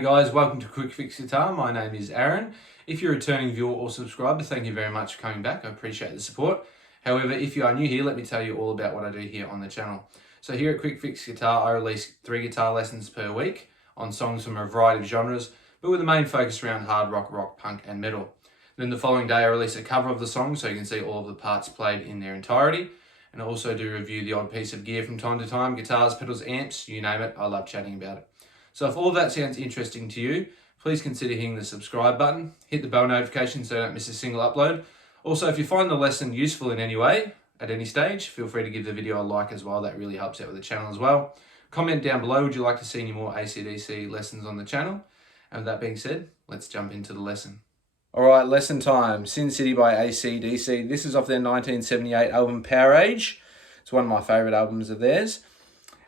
G'day guys, welcome to Quickfix Guitar. My name is Aaron. If you're a returning viewer or subscriber, thank you very much for coming back. I appreciate the support. However, if you are new here, let me tell you all about what I do here on the channel. So here at Quickfix Guitar, I release 3 guitar lessons per week on songs from a variety of genres, but with a main focus around hard rock, rock, punk and metal. Then the following day I release a cover of the song so you can see all of the parts played in their entirety. And I also do review the odd piece of gear from time to time, guitars, pedals, amps, you name it. I love chatting about it. So if all of that sounds interesting to you, please consider hitting the subscribe button, hit the bell notification so you don't miss a single upload. Also, if you find the lesson useful in any way, at any stage, feel free to give the video a like as well. That really helps out with the channel as well. Comment down below, would you like to see any more ACDC lessons on the channel? And with that being said, let's jump into the lesson. Alright, lesson time. Sin City by ACDC. This is off their 1978 album Power Age. It's one of my favourite albums of theirs.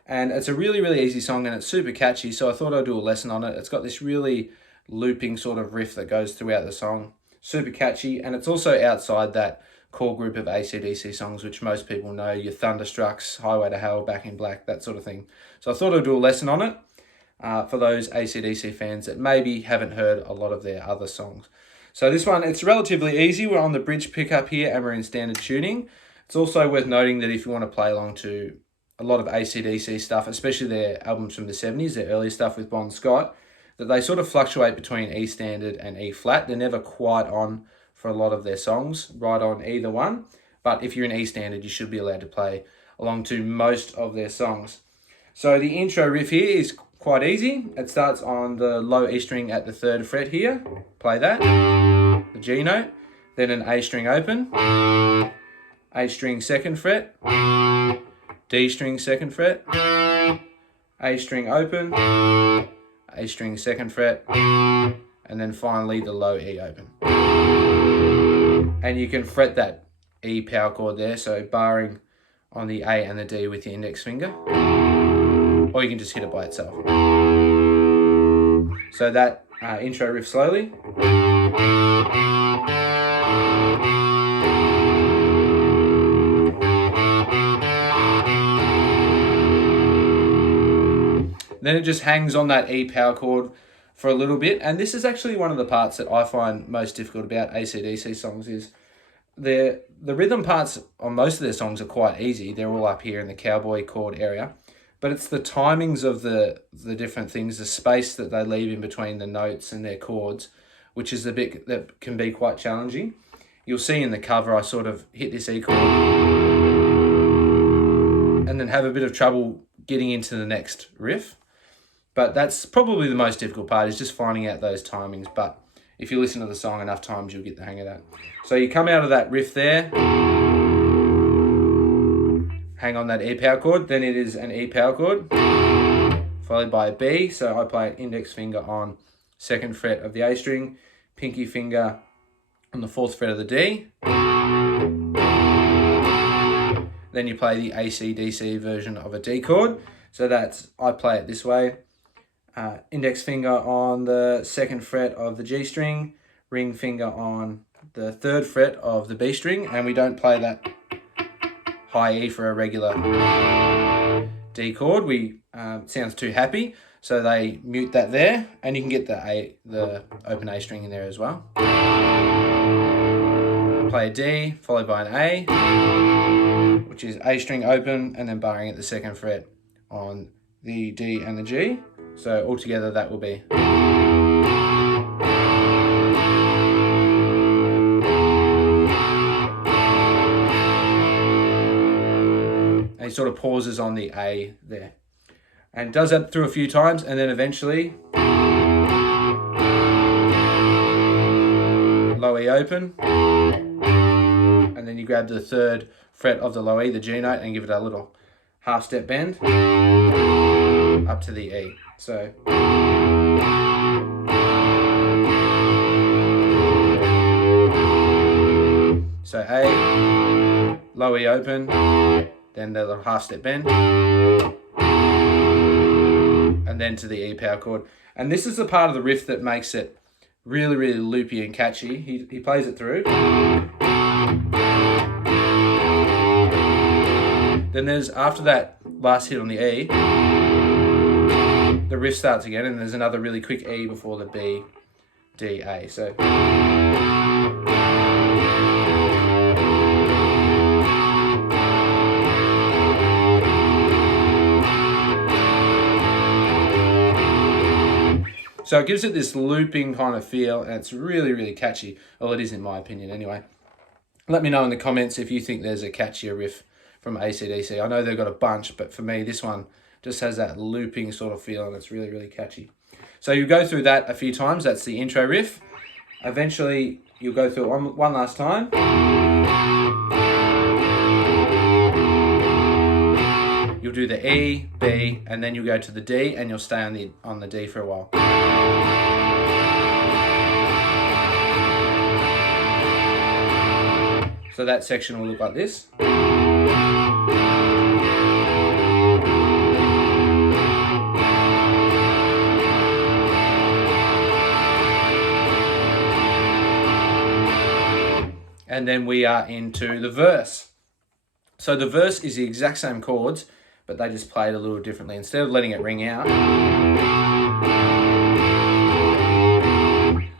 And it's a really, really easy song and it's super catchy, so I thought I'd do a lesson on it. It's got this really looping sort of riff that goes throughout the song. Super catchy, and it's also outside that core group of AC/DC songs which most people know, your Thunderstrucks, Highway to Hell, Back in Black, that sort of thing. So I thought I'd do a lesson on it for those AC/DC fans that maybe haven't heard a lot of their other songs. So this one, it's relatively easy. We're on the bridge pickup here and we're in standard tuning. It's also worth noting that if you want to play along to a lot of AC/DC stuff, especially their albums from the 70s, their early stuff with Bon Scott, that they sort of fluctuate between E standard and E flat. They're never quite on for a lot of their songs, right on either one. But if you're in E standard, you should be allowed to play along to most of their songs. So the intro riff here is quite easy. It starts on the low E string at the 3rd fret here. Play that, the G note, then an A string open, A string 2nd fret, D string 2nd fret, A string open, A string 2nd fret, and then finally the low E open. And you can fret that E power chord there, so barring on the A and the D with your index finger, or you can just hit it by itself. So that intro riff slowly. Then it just hangs on that E power chord for a little bit. And this is actually one of the parts that I find most difficult about AC/DC songs is the rhythm parts on most of their songs are quite easy. They're all up here in the cowboy chord area. But it's the timings of the different things, the space that they leave in between the notes and their chords, which is the bit that can be quite challenging. You'll see in the cover I sort of hit this E chord and then have a bit of trouble getting into the next riff. But that's probably the most difficult part, is just finding out those timings. But if you listen to the song enough times, you'll get the hang of that. So you come out of that riff there, hang on that E power chord, then it is an E power chord, followed by a B. So I play index finger on 2nd fret of the A string, pinky finger on the 4th fret of the D. Then you play the AC/DC version of a D chord. So that's, I play it this way. Index finger on the 2nd fret of the G string, ring finger on the 3rd fret of the B string, and we don't play that high E for a regular D chord. It sounds too happy, so they mute that there, and you can get the open A string in there as well. Play a D followed by an A, which is A string open, and then barring at the 2nd fret on the D and the G. So altogether that will be. And he sort of pauses on the A there. And does that through a few times, and then eventually low E open. And then you grab the 3rd fret of the low E, the G note, and give it a little half step bend up to the E. So A, low E open, then the little half step bend, and then to the E power chord. And this is the part of the riff that makes it really, really loopy and catchy. He plays it through. Then there's, after that last hit on the E, the riff starts again, and there's another really quick E before the B, D, A. So so it gives it this looping kind of feel, and it's really, really catchy. Well, it is in my opinion anyway. Let me know in the comments if you think there's a catchier riff from AC/DC. I know they've got a bunch, but for me, this one just has that looping sort of feel, and it's really, really catchy. So you go through that a few times. That's the intro riff. Eventually, you'll go through it one last time. You'll do the E, B, and then you'll go to the D, and you'll stay on the D for a while. So that section will look like this. And then we are into the verse. So the verse is the exact same chords, but they just play it a little differently. Instead of letting it ring out,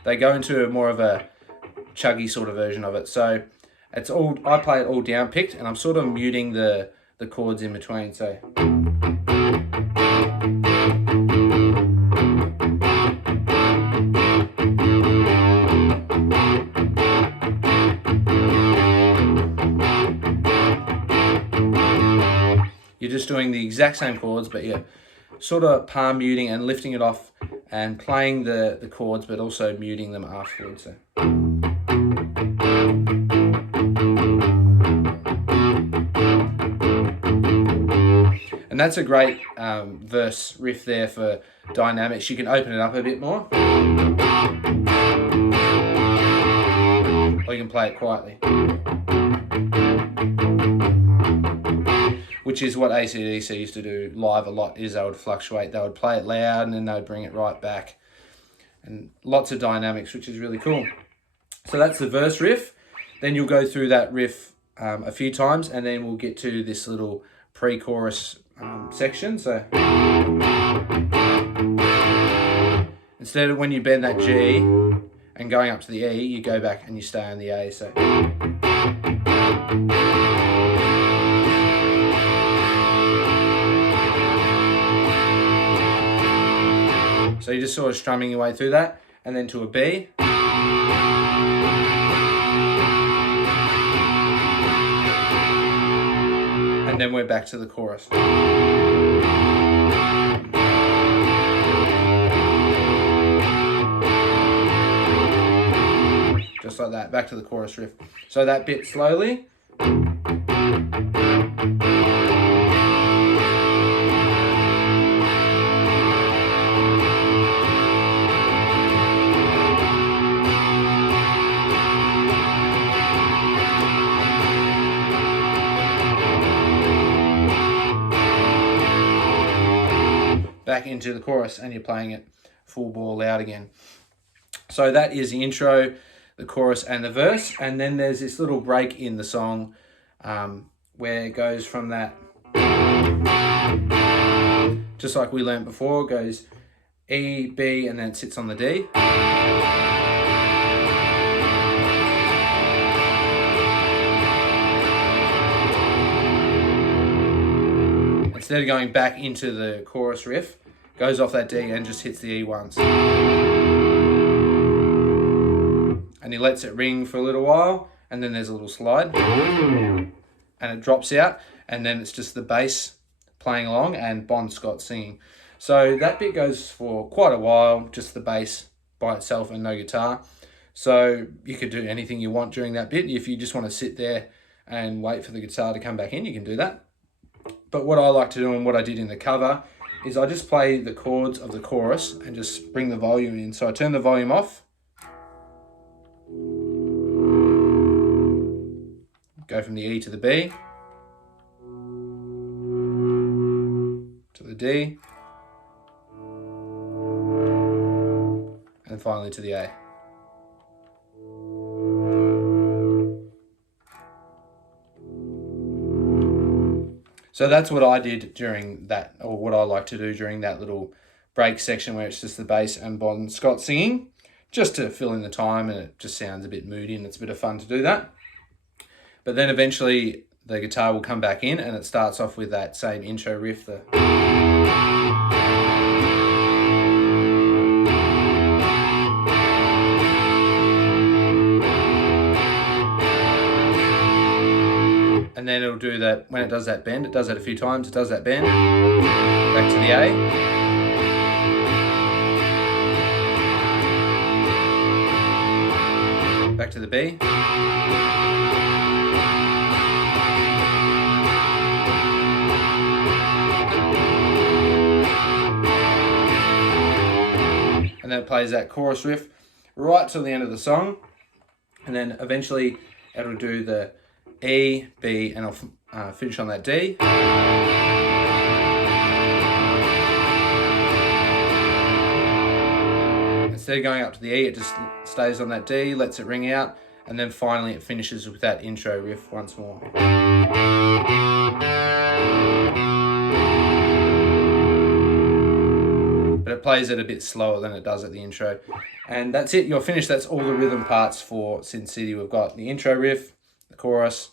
they go into more of a chuggy sort of version of it. So it's all, I play it all down picked, and I'm sort of muting the chords in between. So you're just doing the exact same chords, but you're sort of palm muting and lifting it off and playing the chords, but also muting them afterwards. So. And that's a great verse riff there for dynamics. You can open it up a bit more, or you can play it quietly, which is what AC/DC used to do live a lot, is they would fluctuate. They would play it loud and then they would bring it right back. And lots of dynamics, which is really cool. So that's the verse riff. Then you'll go through that riff a few times, and then we'll get to this little pre-chorus section. So instead of when you bend that G and going up to the E, you go back and you stay on the A. So so you're just sort of strumming your way through that, and then to a B. And then we're back to the chorus. Just like that, back to the chorus riff. So that bit slowly. Back into the chorus, and you're playing it full bore loud again. So that is the intro, the chorus, and the verse. And then there's this little break in the song where it goes from that, just like we learned before, it goes E, B, and then it sits on the D. Instead of going back into the chorus riff, goes off that D and just hits the E once. And he lets it ring for a little while, and then there's a little slide, and it drops out, and then it's just the bass playing along and Bon Scott singing. So that bit goes for quite a while, just the bass by itself and no guitar. So you could do anything you want during that bit. If you just want to sit there and wait for the guitar to come back in, you can do that. But what I like to do, and what I did in the cover, is I just play the chords of the chorus and just bring the volume in. So I turn the volume off, go from the E to the B, to the D, and finally to the A. So that's what I did during that, or what I like to do during that little break section where it's just the bass and Bon Scott singing, just to fill in the time, and it just sounds a bit moody and it's a bit of fun to do that. But then eventually the guitar will come back in and it starts off with that same intro riff, and then it'll do that. When it does that bend, it does that a few times, it does that bend, back to the A, back to the B, and then it plays that chorus riff right till the end of the song, and then eventually it'll do the E, B, and I'll finish on that D. Instead of going up to the E, it just stays on that D, lets it ring out, and then finally it finishes with that intro riff once more. But it plays it a bit slower than it does at the intro. And that's it, you're finished. That's all the rhythm parts for Sin City. We've got the intro riff, the chorus,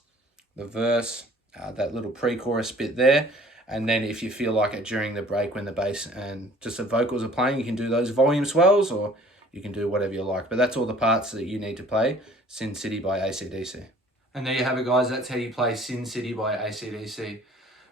the verse, that little pre-chorus bit there, and then if you feel like it during the break when the bass and just the vocals are playing, you can do those volume swells, or you can do whatever you like. But that's all the parts that you need to play Sin City by ACDC. And there you have it, guys. That's how you play Sin City by ACDC.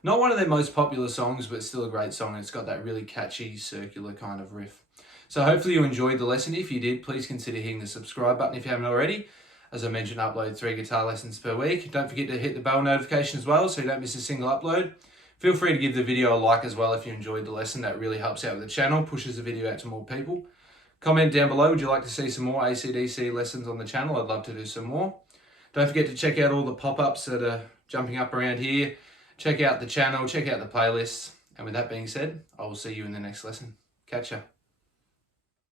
Not one of their most popular songs, but still a great song. It's got that really catchy circular kind of riff. So hopefully you enjoyed the lesson. If you did, please consider hitting the subscribe button if you haven't already. As I mentioned, I upload 3 guitar lessons per week. Don't forget to hit the bell notification as well so you don't miss a single upload. Feel free to give the video a like as well if you enjoyed the lesson. That really helps out with the channel, pushes the video out to more people. Comment down below, would you like to see some more ACDC lessons on the channel? I'd love to do some more. Don't forget to check out all the pop-ups that are jumping up around here. Check out the channel, check out the playlists. And with that being said, I will see you in the next lesson. Catch ya.